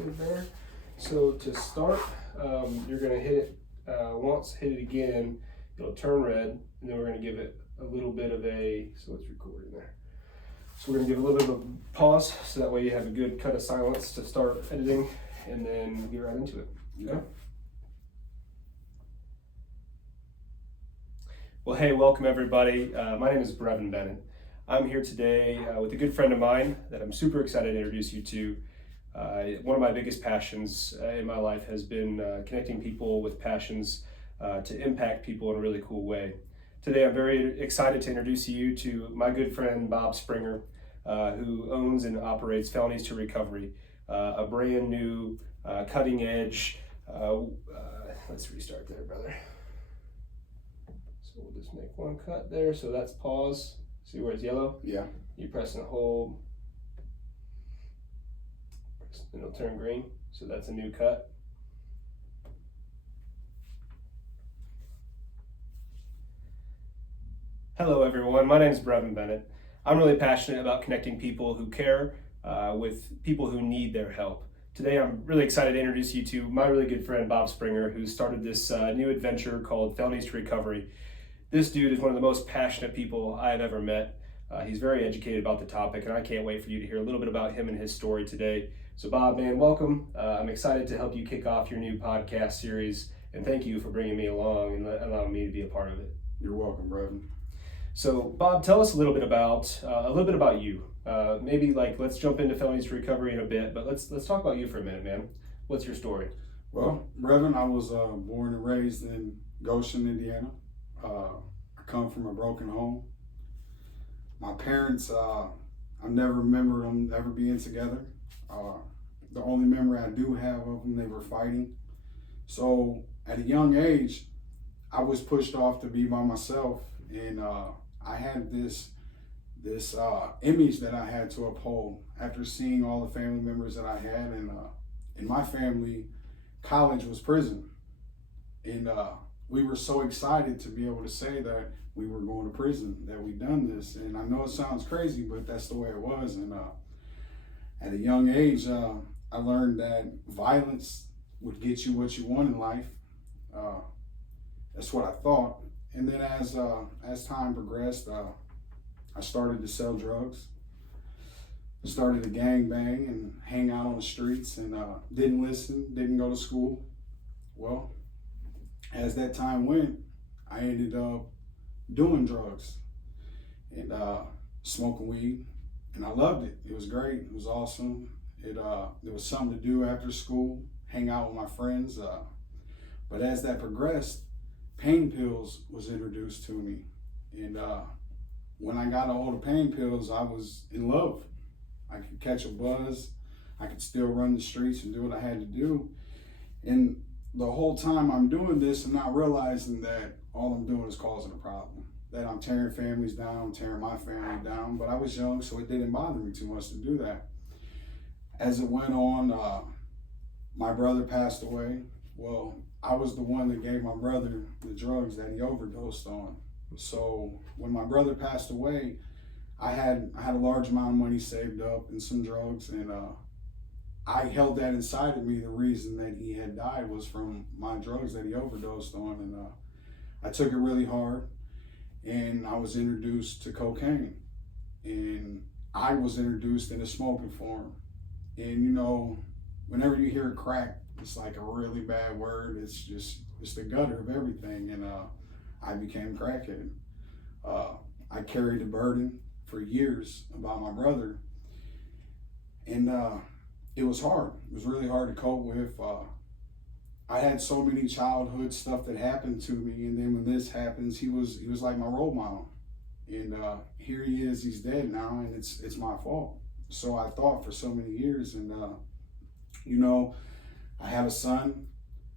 good there. So to start, you're going to hit it once, hit it again, it'll turn red, and then we're going to give it a little bit of a, so it's recording there. So we're going to give a little bit of a pause, so that way you have a good cut of silence to start editing, and then we'll get right into it. Okay? Well, hey, welcome everybody. My name is Brevin Bennett. I'm here today with a good friend of mine that I'm super excited to introduce you to. One of my biggest passions in my life has been connecting people with passions to impact people in a really cool way. Today I'm very excited to introduce you to my good friend Bob Springer, who owns and operates Felonies To Recovery, a brand new, cutting edge, let's restart there, brother. So we'll just make one cut there, so that's pause. See where it's yellow? Yeah. You press and hold, and it'll turn green, so that's a new cut. Hello everyone, my name is Brevin Bennett. I'm really passionate about connecting people who care with people who need their help. Today I'm really excited to introduce you to my really good friend Bob Springer, who started this new adventure called Felonies To Recovery. This dude is one of the most passionate people I have ever met. He's very educated about the topic, and I can't wait for you to hear a little bit about him and his story today. So Bob, man, welcome. I'm excited to help you kick off your new podcast series, and thank you for bringing me along and allowing me to be a part of it. You're welcome, Brevin. So Bob, tell us a little bit about you. Maybe let's jump into Felonies To Recovery in a bit, but let's talk about you for a minute, man. What's your story? Well, Brevin, I was born and raised in Goshen, Indiana. I come from a broken home. My parents, I never remember them ever being together. The only memory I do have of them, they were fighting. So at a young age, I was pushed off to be by myself, and I had this image that I had to uphold after seeing all the family members that I had, and in my family, college was prison, and we were so excited to be able to say that we were going to prison, that we done this. And I know it sounds crazy, but that's the way it was. And at a young age, I learned that violence would get you what you want in life. That's what I thought. And then as time progressed, I started to sell drugs. I started to gang bang and hang out on the streets, and didn't listen, didn't go to school. Well, as that time went, I ended up doing drugs and smoking weed, and I loved it. It was great. It was awesome. It was something to do after school, hang out with my friends. But as that progressed, pain pills was introduced to me, and when I got a hold of pain pills, I was in love. I could catch a buzz. I could still run the streets and do what I had to do, and the whole time I'm doing this, I'm not realizing that all I'm doing is causing a problem, that I'm tearing families down, tearing my family down. But I was young, so it didn't bother me too much to do that. As it went on, my brother passed away. Well, I was the one that gave my brother the drugs that he overdosed on. So when my brother passed away, I had a large amount of money saved up and some drugs, and I held that inside of me. The reason that he had died was from my drugs that he overdosed on, and I took it really hard, and I was introduced to cocaine, and I was introduced in a smoking form. And you know, whenever you hear crack, it's like a really bad word. It's the gutter of everything, and I became crackhead. I carried a burden for years about my brother, and it was hard. It was really hard to cope with. I had so many childhood stuff that happened to me, and then when this happens, he was like my role model. And here he is, he's dead now, and it's my fault. So I thought for so many years, and you know, I had a son,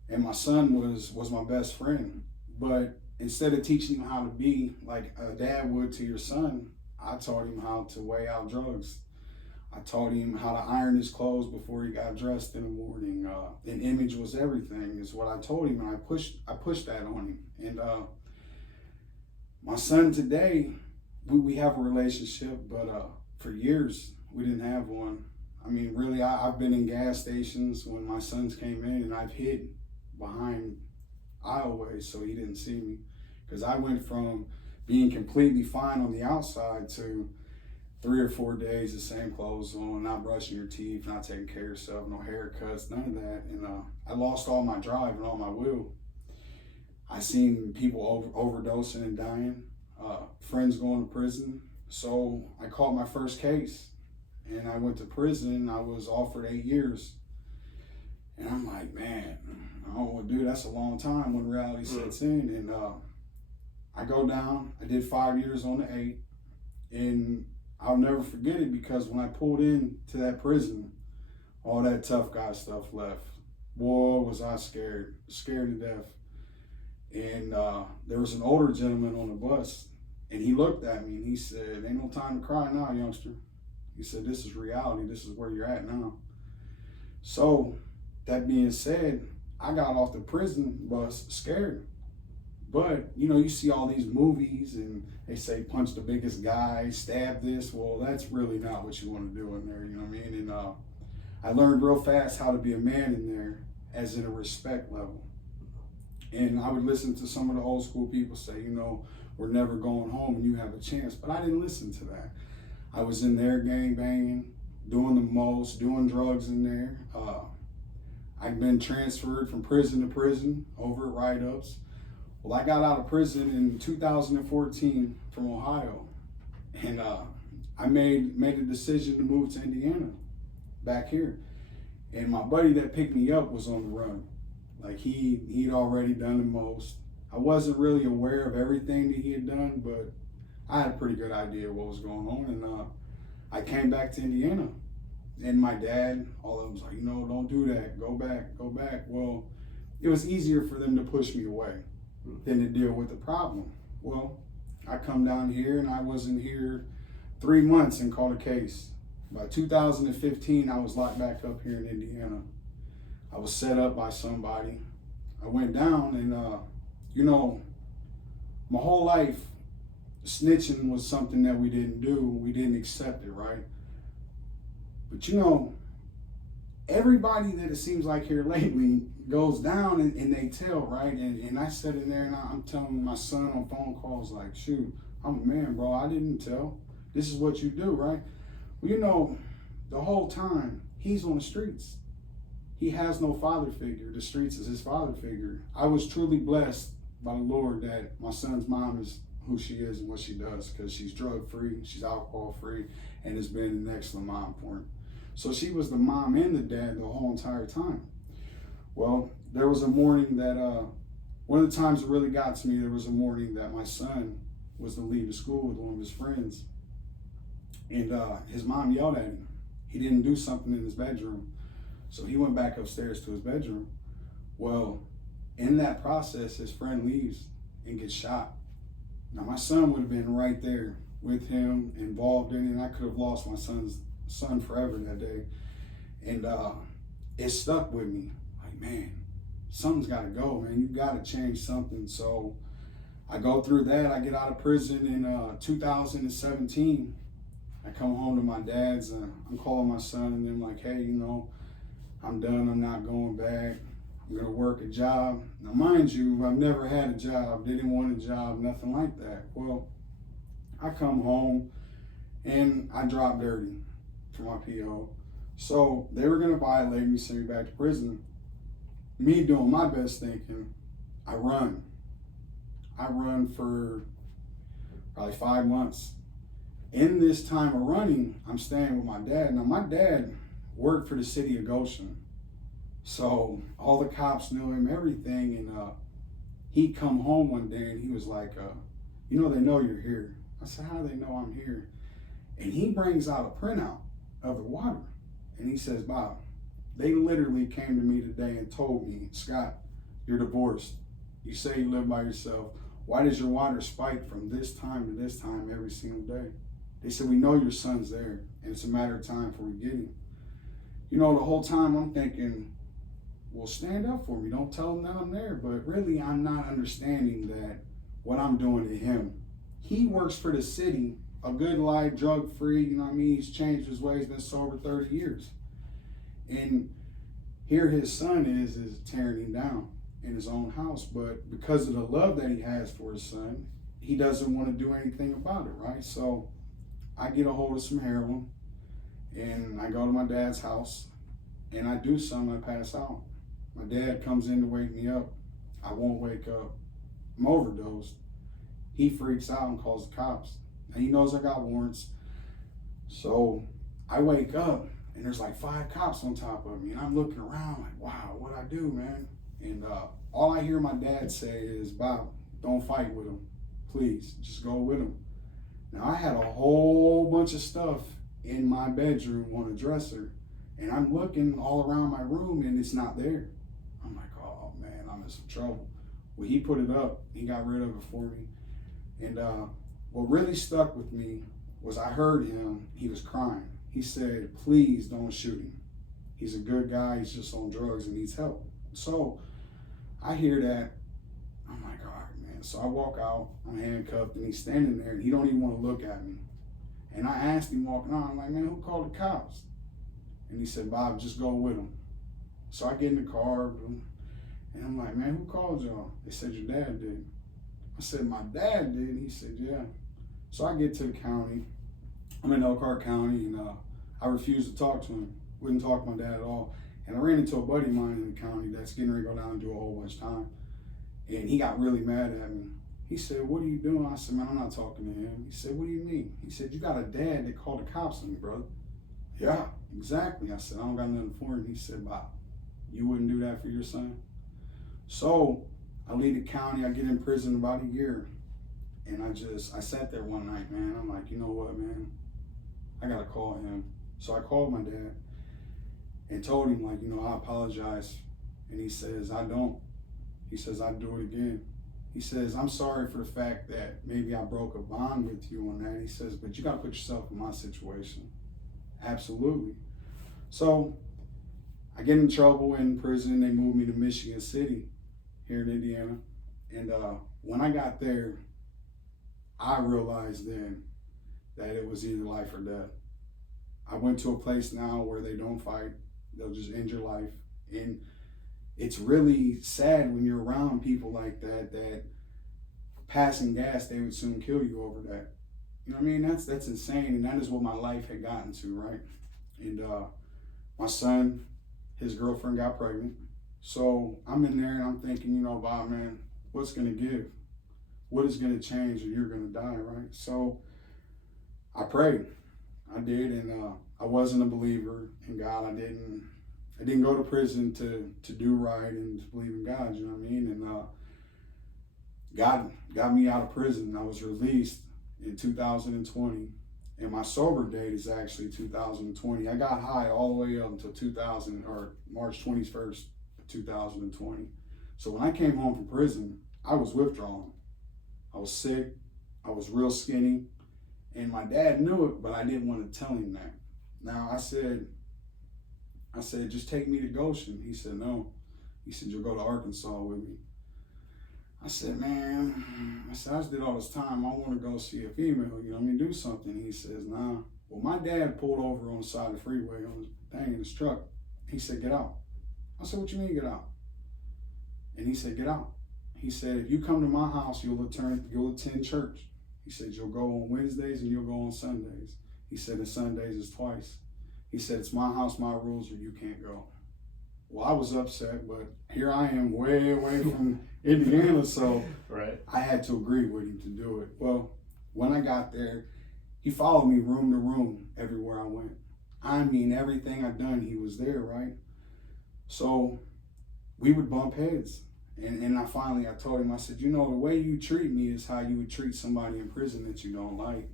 and my son was my best friend. But instead of teaching him how to be like a dad would to your son, I taught him how to weigh out drugs. I taught him how to iron his clothes before he got dressed in the morning. An image was everything, is what I told him, and I pushed that on him. And my son today, we have a relationship, but for years we didn't have one. I mean, really, I've been in gas stations when my sons came in, and I've hid behind aisleways so he didn't see me. Because I went from being completely fine on the outside to 3 or 4 days, the same clothes on, not brushing your teeth, not taking care of yourself, no haircuts, none of that. And I lost all my drive and all my will. I seen people overdosing and dying, friends going to prison. So I caught my first case, and I went to prison. I was offered 8 years. And I'm like, man, I don't want to do that's a long time when reality sets in. And I go down. I did 5 years on the 8. And I'll never forget it, because when I pulled into that prison, all that tough guy stuff left. Boy, was I scared to death. And there was an older gentleman on the bus, and he looked at me and he said, "Ain't no time to cry now, youngster." He said, "This is reality. This is where you're at now." So that being said, I got off the prison bus scared. But, you know, you see all these movies and they say punch the biggest guy, stab this. Well, that's really not what you want to do in there, you know what I mean? And I learned real fast how to be a man in there, as in a respect level. And I would listen to some of the old school people say, you know, we're never going home and you have a chance. But I didn't listen to that. I was in there gang banging, doing the most, doing drugs in there. I've been transferred from prison to prison over at write-ups. Well, I got out of prison in 2014 from Ohio, and I made a decision to move to Indiana, back here. And my buddy that picked me up was on the run. Like he'd already done the most. I wasn't really aware of everything that he had done, but I had a pretty good idea of what was going on. And I came back to Indiana, and my dad, all of them was like, you know, don't do that. Go back, go back. Well, it was easier for them to push me away than to deal with the problem. Well, I come down here, and I wasn't here 3 months and caught a case. By 2015, I was locked back up here in Indiana. I was set up by somebody. I went down, and you know, my whole life, snitching was something that we didn't do. We didn't accept it, right? But you know, everybody that it seems like here lately goes down and they tell, right? And I sat in there and I'm telling my son on phone calls like, shoot, I'm a man, bro. I didn't tell. This is what you do, right? Well, you know, the whole time he's on the streets. He has no father figure. The streets is his father figure. I was truly blessed by the Lord that my son's mom is who she is and what she does, because she's drug free, she's alcohol free, and has been an excellent mom for him. So she was the mom and the dad the whole entire time. Well, there was a morning that, one of the times that really got to me, there was a morning that my son was to leave to school with one of his friends. And his mom yelled at him. He didn't do something in his bedroom. So he went back upstairs to his bedroom. Well, in that process, his friend leaves and gets shot. Now, my son would have been right there with him, involved in it, and I could have lost my son forever that day. And it stuck with me. Like, man, something's got to go, man. You got to change something. So I go through that. I get out of prison in 2017. I come home to my dad's. I'm calling my son, and I'm like, hey, you know, I'm done. I'm not going back. I'm going to work a job. Now, mind you, I've never had a job, didn't want a job, nothing like that. Well, I come home and I drop dirty for my PO. So they were going to violate me, send me back to prison. Me doing my best thinking, I run. I run for probably 5 months. In this time of running, I'm staying with my dad. Now, my dad worked for the city of Goshen. So all the cops knew him, everything. And he'd come home one day and he was like, you know, they know you're here. I said, how do they know I'm here? And he brings out a printout of the water. And he says, Bob, they literally came to me today and told me, Scott, you're divorced. You say you live by yourself. Why does your water spike from this time to this time every single day? They said, we know your son's there, and it's a matter of time before we get him. You know, the whole time I'm thinking, well, stand up for me. Don't tell him that I'm there. But really, I'm not understanding that what I'm doing to him. He works for the city a good life, drug free, you know what I mean? He's changed his ways, been sober 30 years. And here his son is tearing him down in his own house. But because of the love that he has for his son, he doesn't want to do anything about it, right? So I get a hold of some heroin and I go to my dad's house and I do something, I pass out. My dad comes in to wake me up. I won't wake up. I'm overdosed. He freaks out and calls the cops. And he knows I got warrants. So I wake up and there's like 5 cops on top of me. And I'm looking around like, wow, what'd I do, man? And all I hear my dad say is, Bob, don't fight with him. Please, just go with him. Now I had a whole bunch of stuff in my bedroom on a dresser. And I'm looking all around my room and it's not there. I'm like, oh man, I'm in some trouble. Well, he put it up. He got rid of it for me. And what really stuck with me was I heard him, he was crying. He said, please don't shoot him. He's a good guy, he's just on drugs and needs help. So I hear that, I'm like, all right, man. So I walk out, I'm handcuffed, and he's standing there, and he don't even want to look at me. And I asked him walking on, I'm like, man, who called the cops? And he said, Bob, just go with him. So I get in the car, and I'm like, man, who called y'all? They said, your dad did. I said, my dad did? He said, yeah. So I get to the county. I'm in Elkhart County, and I refused to talk to him. Wouldn't talk to my dad at all. And I ran into a buddy of mine in the county that's getting ready to go down and do a whole bunch of time. And he got really mad at me. He said, what are you doing? I said, man, I'm not talking to him. He said, what do you mean? He said, you got a dad that called the cops on me, brother. Yeah, exactly. I said, I don't got nothing for him. He said, Bob, you wouldn't do that for your son? So I leave the county, I get in prison about a year. And I sat there one night, man. I'm like, you know what, man? I gotta call him. So I called my dad and told him, like, you know, I apologize. And he says, I don't. He says, I'd do it again. He says, I'm sorry for the fact that maybe I broke a bond with you on that. He says, but you gotta put yourself in my situation. Absolutely. So I get in trouble in prison. They moved me to Michigan City here in Indiana. And when I got there, I realized then that it was either life or death. I went to a place now where they don't fight. They'll just end your life. And it's really sad when you're around people like that, that passing gas, they would soon kill you over that. You know what I mean? That's insane. And that is what my life had gotten to, right? And my son, his girlfriend got pregnant. So I'm in there and I'm thinking, you know, Bob, man, what's going to give? What is going to change or you're going to die, right? So I prayed. I did, and I wasn't a believer in God. I didn't go to prison to do right and to believe in God, you know what I mean? And God got me out of prison. I was released in 2020, and my sober date is actually 2020. I got high all the way up until March 21st, 2020. So when I came home from prison, I was withdrawing. I was sick. I was real skinny. And my dad knew it, but I didn't want to tell him that. Now I said, just take me to Goshen. He said, no. He said, you'll go to Arkansas with me. I said, man, I just did all this time. I want to go see a female, you know what I mean, do something. He says, nah. Well, my dad pulled over on the side of the freeway on his thing in his truck. He said, get out. I said, what you mean get out? And he said, get out. He said, if you come to my house, you'll attend church. He said, you'll go on Wednesdays and you'll go on Sundays. He said, and Sundays is twice. He said, it's my house, my rules, or you can't go. Well, I was upset, but here I am way away from Indiana, so right. I had to agree with him to do it. Well, when I got there, he followed me room to room everywhere I went. I mean, everything I'd done, he was there, right? So we would bump heads. And I told him, I said, you know, the way you treat me is how you would treat somebody in prison that you don't like.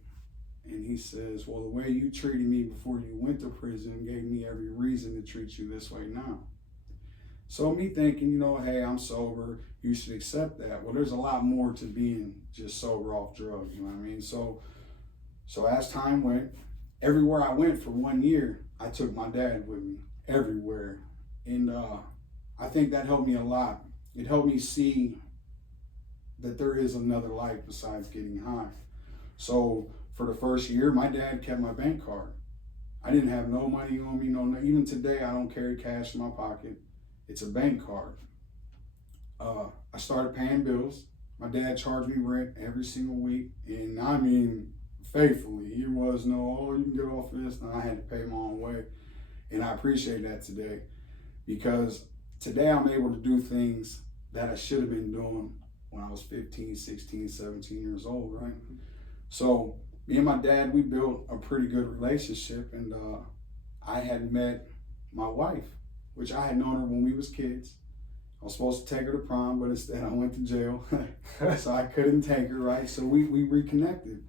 And he says, well, the way you treated me before you went to prison gave me every reason to treat you this way now. So me thinking, you know, hey, I'm sober, you should accept that. Well, there's a lot more to being just sober off drugs, you know what I mean? So as time went, everywhere I went for 1 year, I took my dad with me, everywhere. And I think that helped me a lot. It helped me see that there is another life besides getting high. So for the first year, my dad kept my bank card. I didn't have no money on me, even today I don't carry cash in my pocket. It's a bank card. I started paying bills. My dad charged me rent every single week, and I mean faithfully. It was no, oh, you can get off of this. No, I had to pay my own way, and I appreciate that today, because today I'm able to do things that I should have been doing when I was 15, 16, 17 years old, right? So me and my dad, we built a pretty good relationship, and I had met my wife, which I had known her when we was kids. I was supposed to take her to prom, but instead I went to jail, so I couldn't take her, right? So we reconnected,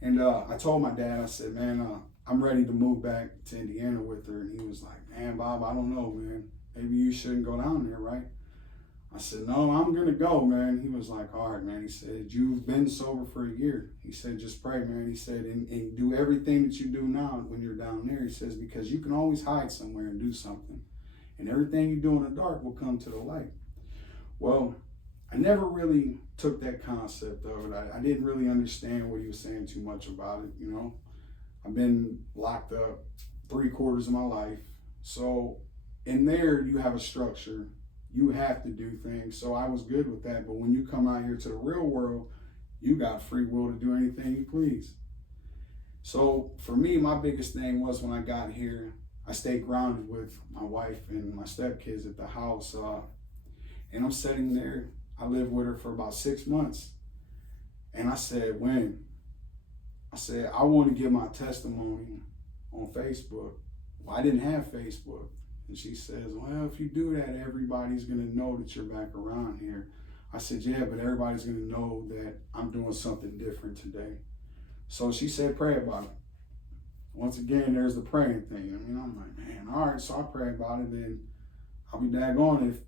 and I told my dad, I said, man, I'm ready to move back to Indiana with her, and he was like, man, Bob, I don't know, man. Maybe you shouldn't go down there, right? I said, no, I'm gonna go, man. He was like, all right, man. He said, you've been sober for a year. He said, just pray, man. He said, and do everything that you do now when you're down there. He says, because you can always hide somewhere and do something, and everything you do in the dark will come to the light. Well, I never really took that concept of it. I didn't really understand what he was saying too much about it, you know. I've been locked up 3/4 of my life. So in there, you have a structure. You have to do things. So I was good with that. But when you come out here to the real world, you got free will to do anything you please. So for me, my biggest thing was when I got here, I stayed grounded with my wife and my stepkids at the house. And I'm sitting there. I lived with her for about 6 months. And I said, when? I said, I want to give my testimony on Facebook. Well, I didn't have Facebook. And she says, well, if you do that, everybody's going to know that you're back around here. I said, yeah, but everybody's going to know that I'm doing something different today. So she said, pray about it. Once again, there's the praying thing. I mean, I'm like, man, all right. So I pray about it, and I'll be daggone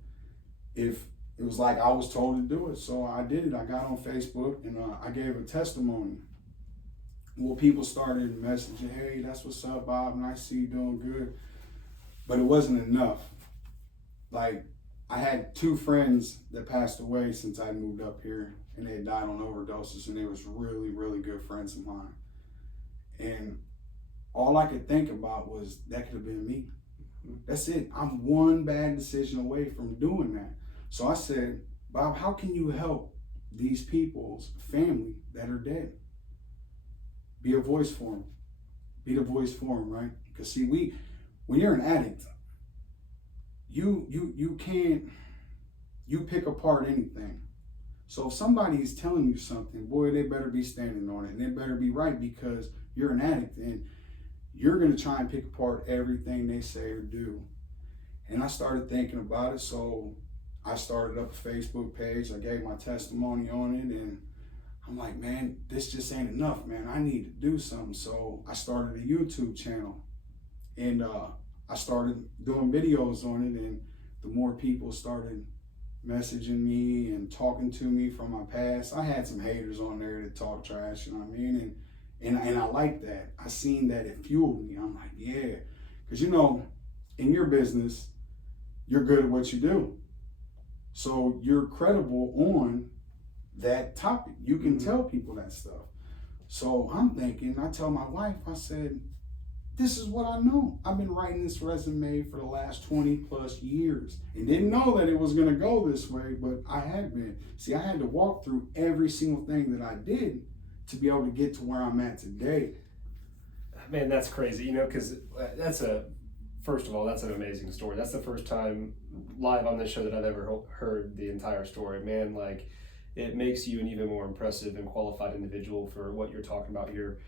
if it was like I was told to do it. So I did it. I got on Facebook, and I gave a testimony. Well, people started messaging, hey, that's what's up, Bob, and I see you doing good. But it wasn't enough. Like, I had 2 friends that passed away since I moved up here, and they had died on overdoses, and they was really, really good friends of mine. And all I could think about was that could have been me. That's it. I'm one bad decision away from doing that. So I said, Bob, how can you help these people's family that are dead? Be a voice for them. Be the voice for them, right? Because see, when you're an addict, you can't pick apart anything. So if somebody's telling you something, boy, they better be standing on it, and they better be right, because you're an addict and you're going to try and pick apart everything they say or do. And I started thinking about it, so I started up a Facebook page. I gave my testimony on it, and I'm like, man, this just ain't enough, man. I need to do something. So I started a YouTube channel, and I started doing videos on it, and the more people started messaging me and talking to me from my past. I had some haters on there that talk trash, you know what I mean? And I like that. I seen that it fueled me. I'm like, yeah. Because, you know, in your business, you're good at what you do. So you're credible on that topic. You can tell people that stuff. So I'm thinking, I tell my wife, I said, this is what I know. I've been writing this resume for the last 20 plus years and didn't know that it was going to go this way, but I had been. See, I had to walk through every single thing that I did to be able to get to where I'm at today. Man, that's crazy, you know, because first of all, that's an amazing story. That's the first time live on this show that I've ever heard the entire story. Man, like, it makes you an even more impressive and qualified individual for what you're talking about here.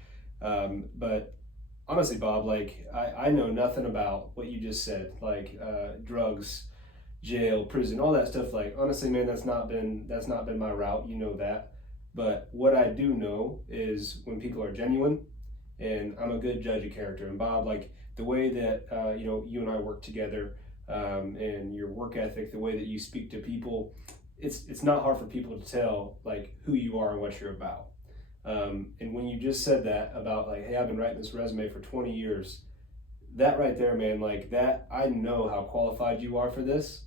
But honestly, Bob, like, I know nothing about what you just said, like drugs, jail, prison, all that stuff. Like, honestly, man, that's not been my route. You know that. But what I do know is when people are genuine, and I'm a good judge of character. And Bob, like, the way that you know, you and I work together, and your work ethic, the way that you speak to people, it's not hard for people to tell, like, who you are and what you're about. And when you just said that about, like, hey, I've been writing this resume for 20 years, that right there, man, like, that, I know how qualified you are for this,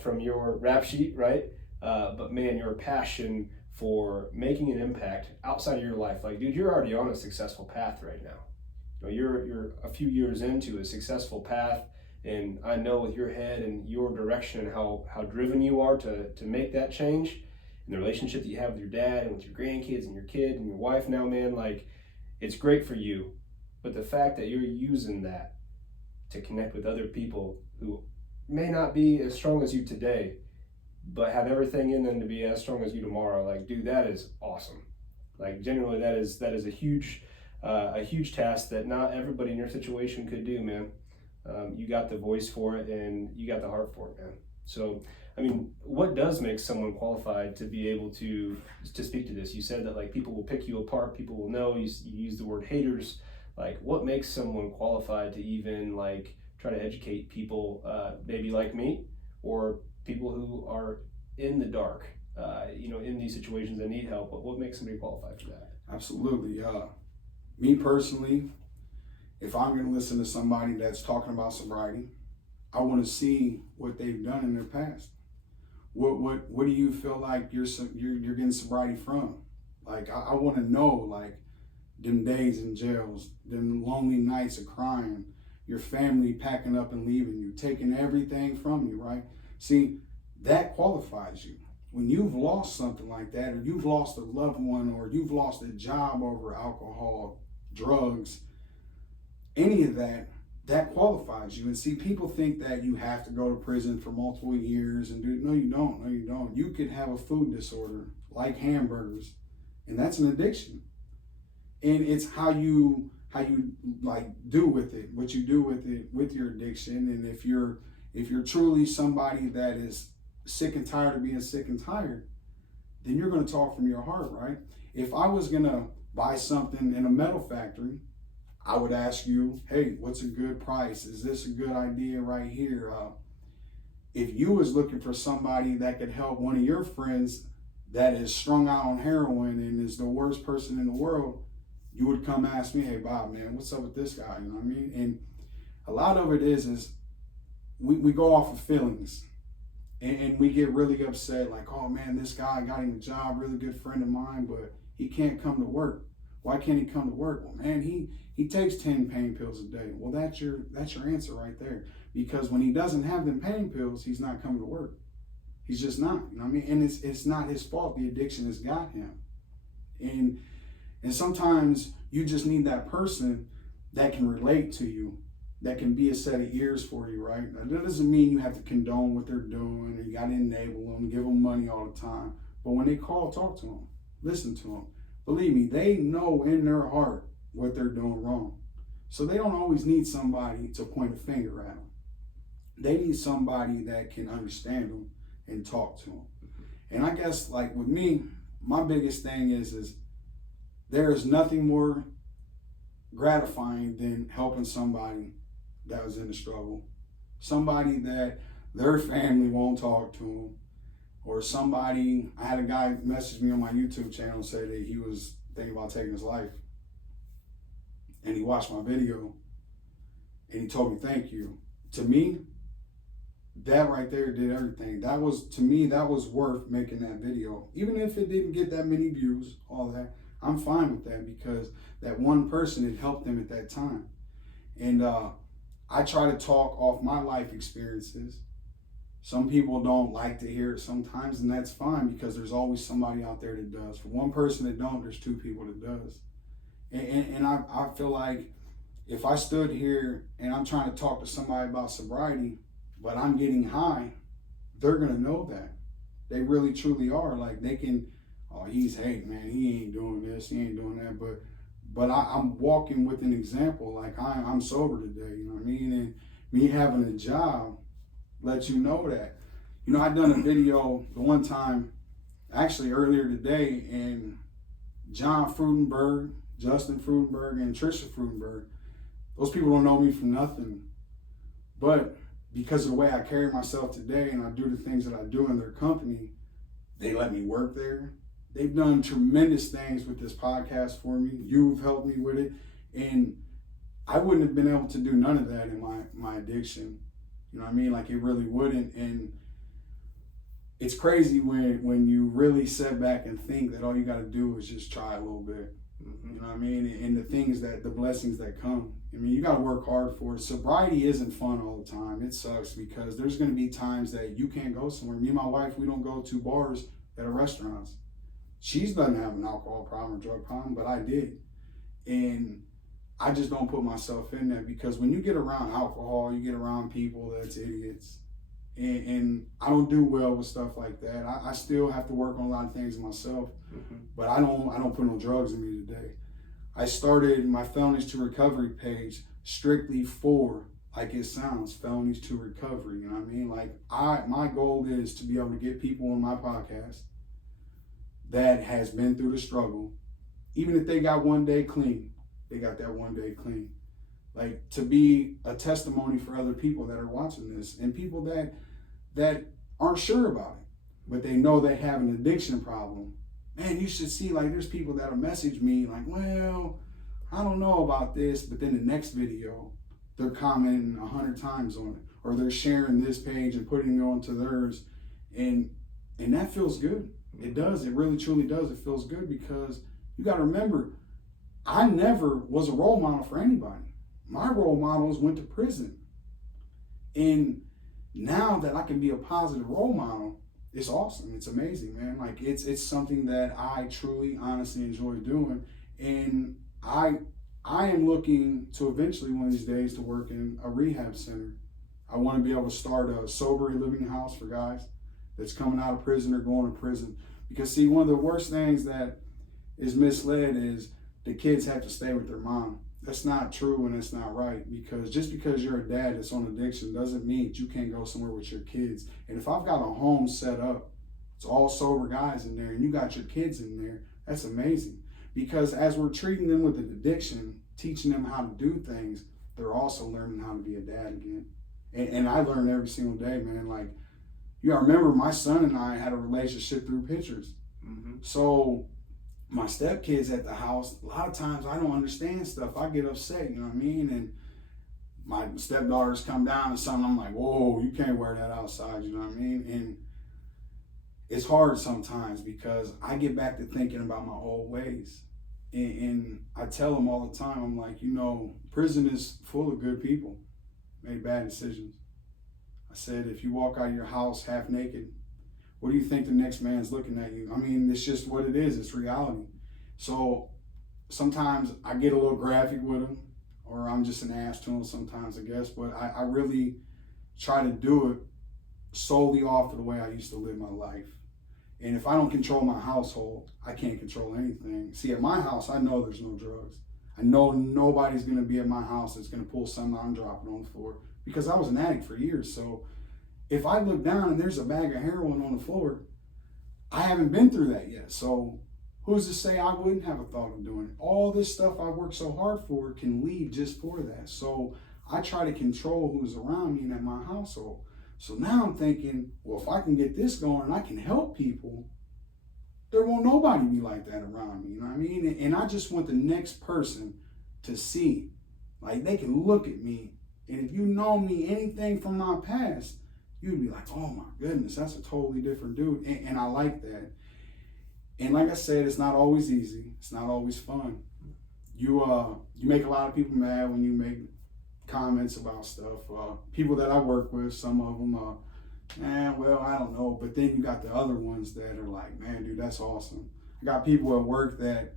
from your rap sheet, right? But man, your passion for making an impact outside of your life. Like, dude, you're already on a successful path right now. You know, you're a few years into a successful path, and I know with your head and your direction and how driven you are to make that change, and the relationship that you have with your dad and with your grandkids and your kid and your wife now, man, like, it's great for you. But the fact that you're using that to connect with other people who may not be as strong as you today, but have everything in them to be as strong as you tomorrow, like, dude, that is awesome. Like, genuinely, that is a huge task that not everybody in your situation could do, man. You got the voice for it and you got the heart for it, man. So, I mean, what does make someone qualified to be able to speak to this? You said that, like, people will pick you apart, people will know. You use the word haters. Like, what makes someone qualified to even, like, try to educate people, maybe like me, or people who are in the dark, in these situations that need help? What makes somebody qualified for that? Absolutely. Me personally, if I'm going to listen to somebody that's talking about sobriety, I want to see what they've done in their past. What do you feel like you're getting sobriety from? Like, I want to know, like, them days in jails, them lonely nights of crying, your family packing up and leaving you, taking everything from you, right? See, that qualifies you. When you've lost something like that, or you've lost a loved one, or you've lost a job over alcohol, drugs, any of that, that qualifies you. And see, people think that you have to go to prison for multiple years and no, you don't. No, you don't. You could have a food disorder like hamburgers, and that's an addiction. And it's how you like do with it, what you do with it, with your addiction. And if you're truly somebody that is sick and tired of being sick and tired, then you're going to talk from your heart, right? If I was going to buy something in a metal factory, I would ask you, hey, what's a good price? Is this a good idea right here? If you was looking for somebody that could help one of your friends that is strung out on heroin and is the worst person in the world, you would come ask me, hey, Bob, man, what's up with this guy? You know what I mean? And a lot of it is we go off of feelings. And we get really upset, like, oh man, this guy got him a job, really good friend of mine, but he can't come to work. Why can't he come to work? Well, man, he takes 10 pain pills a day. Well, that's your answer right there. Because when he doesn't have them pain pills, he's not coming to work. He's just not. You know what I mean? And it's not his fault. The addiction has got him. And sometimes you just need that person that can relate to you, that can be a set of ears for you, right? Now, that doesn't mean you have to condone what they're doing, or you got to enable them, give them money all the time. But when they call, talk to them, listen to them. Believe me, they know in their heart what they're doing wrong. So they don't always need somebody to point a finger at them. They need somebody that can understand them and talk to them. And I guess, like with me, my biggest thing is there is nothing more gratifying than helping somebody that was in the struggle, somebody that their family won't talk to them, or somebody. I had a guy message me on my YouTube channel and say that he was thinking about taking his life, and he watched my video and he told me thank you. To me, that right there did everything. That was worth making that video, even if it didn't get that many views, all that. I'm fine with that, because that one person had helped them at that time. And I try to talk off my life experiences. Some people don't like to hear it sometimes, and that's fine, because there's always somebody out there that does. For one person that don't, there's two people that does. And I feel like if I stood here and I'm trying to talk to somebody about sobriety, but I'm getting high, they're gonna know that. They really truly are. Like, they can, oh, he's hate, man, he ain't doing this, he ain't doing that, but I'm walking with an example. Like, I'm sober today, you know what I mean? And me having a job lets you know that. You know, I done a video the one time, actually earlier today, and John Frudenberg, Justin Frudenberg, and Trisha Frudenberg, those people don't know me from nothing. But because of the way I carry myself today and I do the things that I do in their company, they let me work there. They've done tremendous things with this podcast for me. You've helped me with it. And I wouldn't have been able to do none of that in my addiction. You know what I mean? Like, it really wouldn't. And it's crazy when you really sit back and think that all you got to do is just try a little bit. Mm-hmm. You know what I mean? And the blessings that come. I mean, you got to work hard for it. Sobriety isn't fun all the time. It sucks because there's going to be times that you can't go somewhere. Me and my wife, we don't go to bars that are restaurants. She doesn't have an alcohol problem or drug problem, but I did. And I just don't put myself in that because when you get around alcohol, you get around people that's idiots. And I don't do well with stuff like that. I still have to work on a lot of things myself, but I don't put no drugs in me today. I started my Felonies to Recovery page strictly for, like it sounds, Felonies to Recovery. You know what I mean? Like my goal is to be able to get people on my podcast that has been through the struggle, even if they got one day clean, they got that one day clean. Like to be a testimony for other people that are watching this and people that aren't sure about it, but they know they have an addiction problem. Man, you should see, like, there's people that'll message me like, well, I don't know about this, but then the next video, they're commenting 100 times on it, or they're sharing this page and putting it onto theirs, and that feels good. It does. It really, truly does. It feels good because you got to remember, I never was a role model for anybody. My role models went to prison. And now that I can be a positive role model, it's awesome. It's amazing, man. Like it's something that I truly, honestly enjoy doing. And I am looking to eventually one of these days to work in a rehab center. I want to be able to start a sober living house for guys that's coming out of prison or going to prison. Because see, one of the worst things that is misled is the kids have to stay with their mom. That's not true and it's not right, because just because you're a dad that's on addiction doesn't mean that you can't go somewhere with your kids. And if I've got a home set up, it's all sober guys in there and you got your kids in there, that's amazing. Because as we're treating them with an addiction, teaching them how to do things, they're also learning how to be a dad again. And I learn every single day, man. Like, you gotta remember, my son and I had a relationship through pictures. So my stepkids at the house, a lot of times I don't understand stuff. I get upset, you know what I mean? And my stepdaughters come down and something, I'm like, whoa, you can't wear that outside, you know what I mean? And it's hard sometimes because I get back to thinking about my old ways. And I tell them all the time, I'm like, you know, prison is full of good people, made bad decisions. I said, if you walk out of your house half naked, what do you think the next man's looking at you? I mean, it's just what it is. It's reality. So sometimes I get a little graphic with them, or I'm just an ass to them sometimes, I guess. But I really try to do it solely off of the way I used to live my life. And if I don't control my household, I can't control anything. See, at my house, I know there's no drugs. I know nobody's going to be at my house that's going to pull something out and drop it on the floor, because I was an addict for years. So if I look down and there's a bag of heroin on the floor, I haven't been through that yet. So who's to say I wouldn't have a thought of doing it? All this stuff I worked so hard for can leave just for that. So I try to control who's around me and at my household. So now I'm thinking, well, if I can get this going and I can help people, there won't nobody be like that around me, you know what I mean? And I just want the next person to see, like, they can look at me, and if you know me, anything from my past, you'd be like, oh my goodness, that's a totally different dude. And I like that. And like I said, it's not always easy. It's not always fun. You make a lot of people mad when you make comments about stuff. People that I work with, some of them, well, I don't know. But then you got the other ones that are like, man, dude, that's awesome. I got people at work that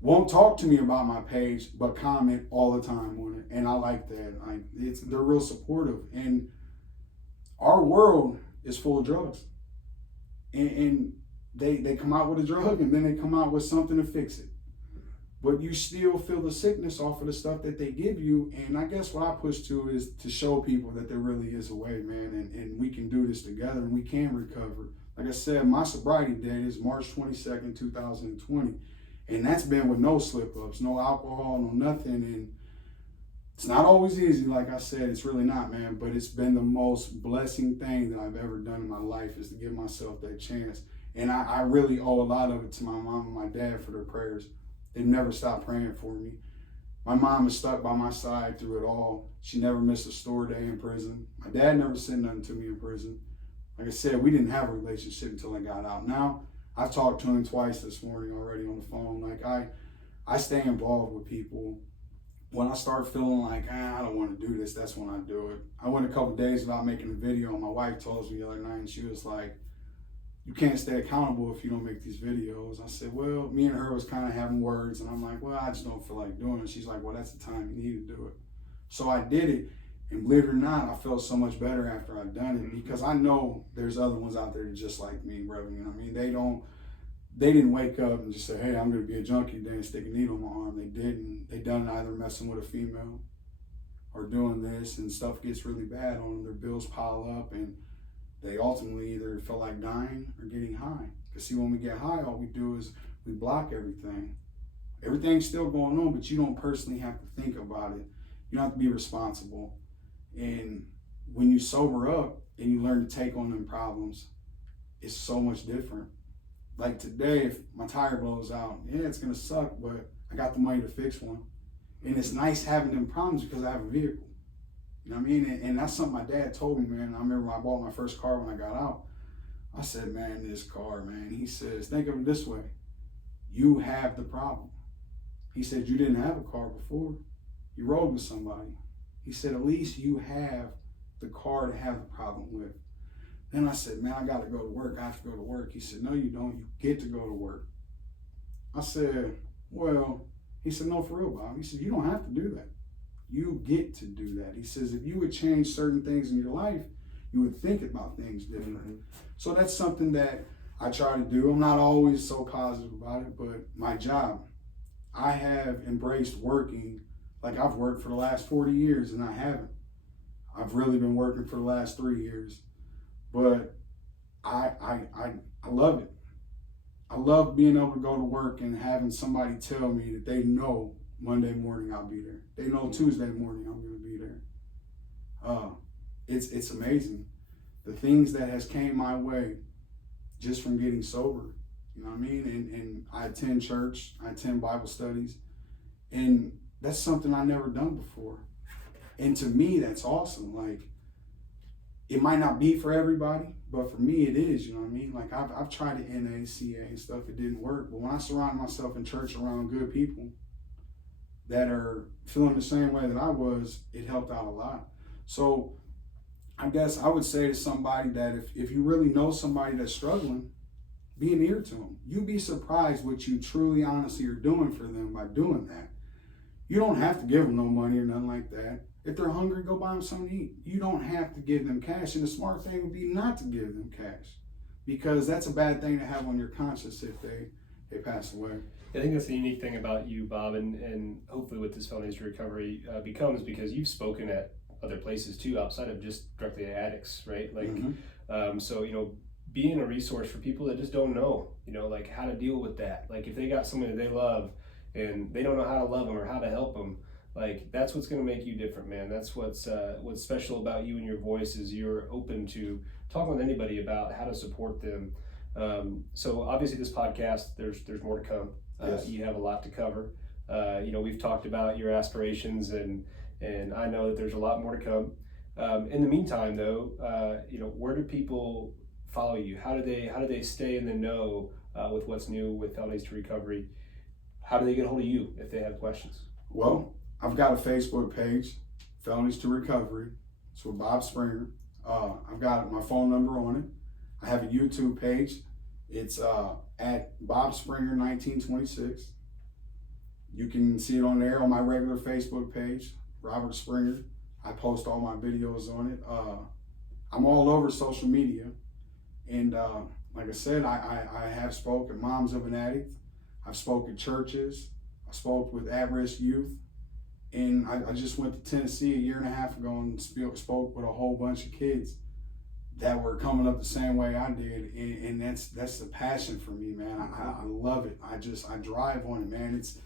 won't talk to me about my page, but comment all the time on it. And I like that. They're real supportive. And our world is full of drugs. And they come out with a drug and then they come out with something to fix it. But you still feel the sickness off of the stuff that they give you. And I guess what I push to is to show people that there really is a way, man, and we can do this together and we can recover. Like I said, my sobriety date is March 22nd, 2020. And that's been with no slip-ups, no alcohol, no nothing. And it's not always easy, like I said, it's really not, man. But it's been the most blessing thing that I've ever done in my life, is to give myself that chance. And I really owe a lot of it to my mom and my dad for their prayers. They've never stopped praying for me. My mom is stuck by my side through it all. She never missed a store day in prison. My dad never said nothing to me in prison. Like I said, we didn't have a relationship until I got out. Now, I've talked to him twice this morning already on the phone. Like I stay involved with people. When I start feeling like, I don't want to do this, that's when I do it. I went a couple days without making a video, and my wife told me the other night, and she was like, you can't stay accountable if you don't make these videos. I said, well, me and her was kind of having words, and I'm like, well, I just don't feel like doing it. She's like, well, that's the time you need to do it. So I did it, and believe it or not, I felt so much better after I'd done it, because I know there's other ones out there just like me, brother. You know what I mean? They didn't wake up and just say, hey, I'm going to be a junkie today and stick a needle in my arm. They didn't. They done either messing with a female or doing this, and stuff gets really bad on them. Their bills pile up, and they ultimately either feel like dying or getting high. Because see, when we get high, all we do is we block everything. Everything's still going on, but you don't personally have to think about it. You don't have to be responsible. And when you sober up and you learn to take on them problems, it's so much different. Like today, if my tire blows out, yeah, it's gonna suck, but I got the money to fix one. And it's nice having them problems because I have a vehicle. You know what I mean? And that's something my dad told me, man. I remember when I bought my first car when I got out. I said, man, this car, man. He says, think of it this way. You have the problem. He said, you didn't have a car before. You rode with somebody. He said, at least you have the car to have the problem with. Then I said, man, I got to go to work. I have to go to work. He said, no, you don't. You get to go to work. I said, well, he said, no, for real, Bob. He said, you don't have to do that. You get to do that. He says, if you would change certain things in your life, you would think about things different. Mm-hmm. So that's something that I try to do. I'm not always so positive about it, but my job, I have embraced working like I've worked for the last 40 years, and I haven't. I've really been working for the last 3 years. But I love it. I love being able to go to work and having somebody tell me that they know Monday morning I'll be there. They know Tuesday morning I'm going to be there. It's amazing. The things that has came my way just from getting sober. You know what I mean? And I attend church. I attend Bible studies. And that's something I never done before. And to me, that's awesome. Like, it might not be for everybody, but for me it is, you know what I mean? Like I've tried the NACA and stuff, it didn't work. But when I surround myself in church around good people that are feeling the same way that I was, it helped out a lot. So I guess I would say to somebody that if you really know somebody that's struggling, be an ear to them. You'd be surprised what you truly, honestly are doing for them by doing that. You don't have to give them no money or nothing like that. If they're hungry, go buy them something to eat. You don't have to give them cash. And the smart thing would be not to give them cash, because that's a bad thing to have on your conscience if they pass away. I think that's the unique thing about you, Bob, and hopefully what this Felonies to Recovery becomes, because you've spoken at other places too, outside of just directly addicts, right? Like, so, you know, being a resource for people that just don't know, you know, like how to deal with that. Like if they got somebody that they love and they don't know how to love them or how to help them, like that's what's going to make you different, man. That's what's special about you and your voice is you're open to talking with anybody about how to support them. So obviously this podcast, there's more to come. Yes. You have a lot to cover. You know, we've talked about your aspirations, and I know that there's a lot more to come. In the meantime, though, you know, where do people follow you? How do they stay in the know with what's new with Felonies to Recovery? How do they get a hold of you if they have questions? Well, I've got a Facebook page, Felonies to Recovery. It's with Bob Springer. I've got my phone number on it. I have a YouTube page. It's at Bob Springer 1926. You can see it on there on my regular Facebook page, Robert Springer. I post all my videos on it. I'm all over social media. And like I said, I have spoke at Moms of an Addict. I've spoke at churches. I spoke with at-risk youth. And I just went to Tennessee a year and a half ago and spoke with a whole bunch of kids that were coming up the same way I did. And that's the passion for me, man. I love it. I drive on it, man. It's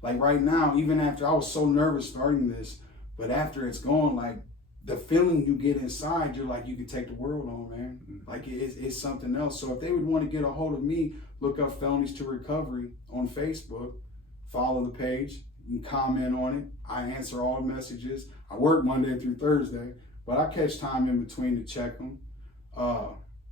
like right now, even after I was so nervous starting this, but after it's gone, like the feeling you get inside, you're like, you can take the world on, man. Like it's something else. So if they would want to get a hold of me, look up Felonies to Recovery on Facebook, follow the page. You can comment on it. I answer all the messages. I work Monday through Thursday, but I catch time in between to check them.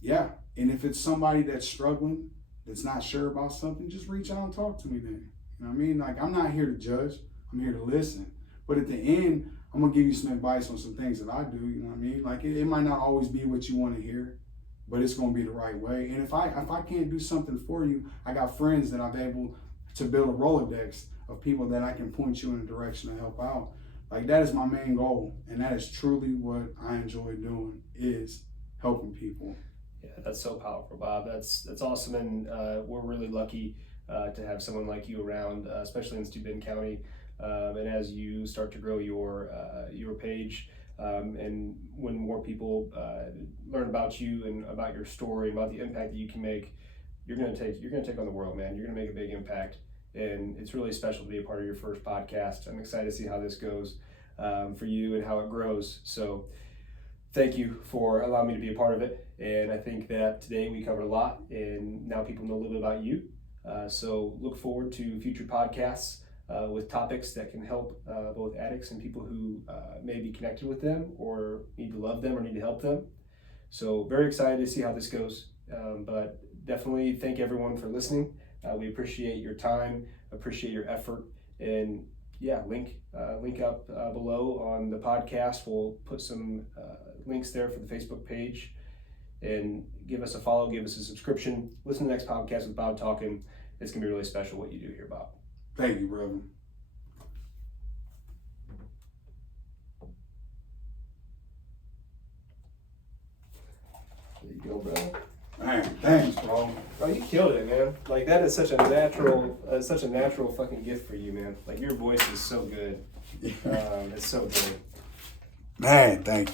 yeah. And if it's somebody that's struggling, that's not sure about something, just reach out and talk to me then. You know what I mean? Like, I'm not here to judge. I'm here to listen. But at the end, I'm gonna give you some advice on some things that I do. You know what I mean? Like, it might not always be what you want to hear, but it's gonna be the right way. And if I can't do something for you, I got friends that I'm able to build a Rolodex of people that I can point you in a direction to help out. Like, that is my main goal, and that is truly what I enjoy doing, is helping people. Yeah, that's so powerful, Bob. That's awesome, and we're really lucky to have someone like you around, especially in Steuben County. And as you start to grow your page, and when more people learn about you and about your story and about the impact that you can make, you're gonna take on the world, man. You're gonna make a big impact, and it's really special to be a part of your first podcast. I'm excited to see how this goes for you and how it grows. So thank you for allowing me to be a part of it. And I think that today we covered a lot, and now people know a little bit about you. So look forward to future podcasts with topics that can help both addicts and people who may be connected with them or need to love them or need to help them. So very excited to see how this goes. But definitely thank everyone for listening. We appreciate your time, appreciate your effort, and yeah, link up below on the podcast. We'll put some links there for the Facebook page, and give us a follow, give us a subscription. Listen to the next podcast with Bob talking. It's gonna be really special what you do here, Bob. Thank you, brother. There you go, bro. Man, thanks, bro. Oh, you killed it, man. Like, that is such a natural fucking gift for you, man. Like, your voice is so good. It's so good. Man, thank you.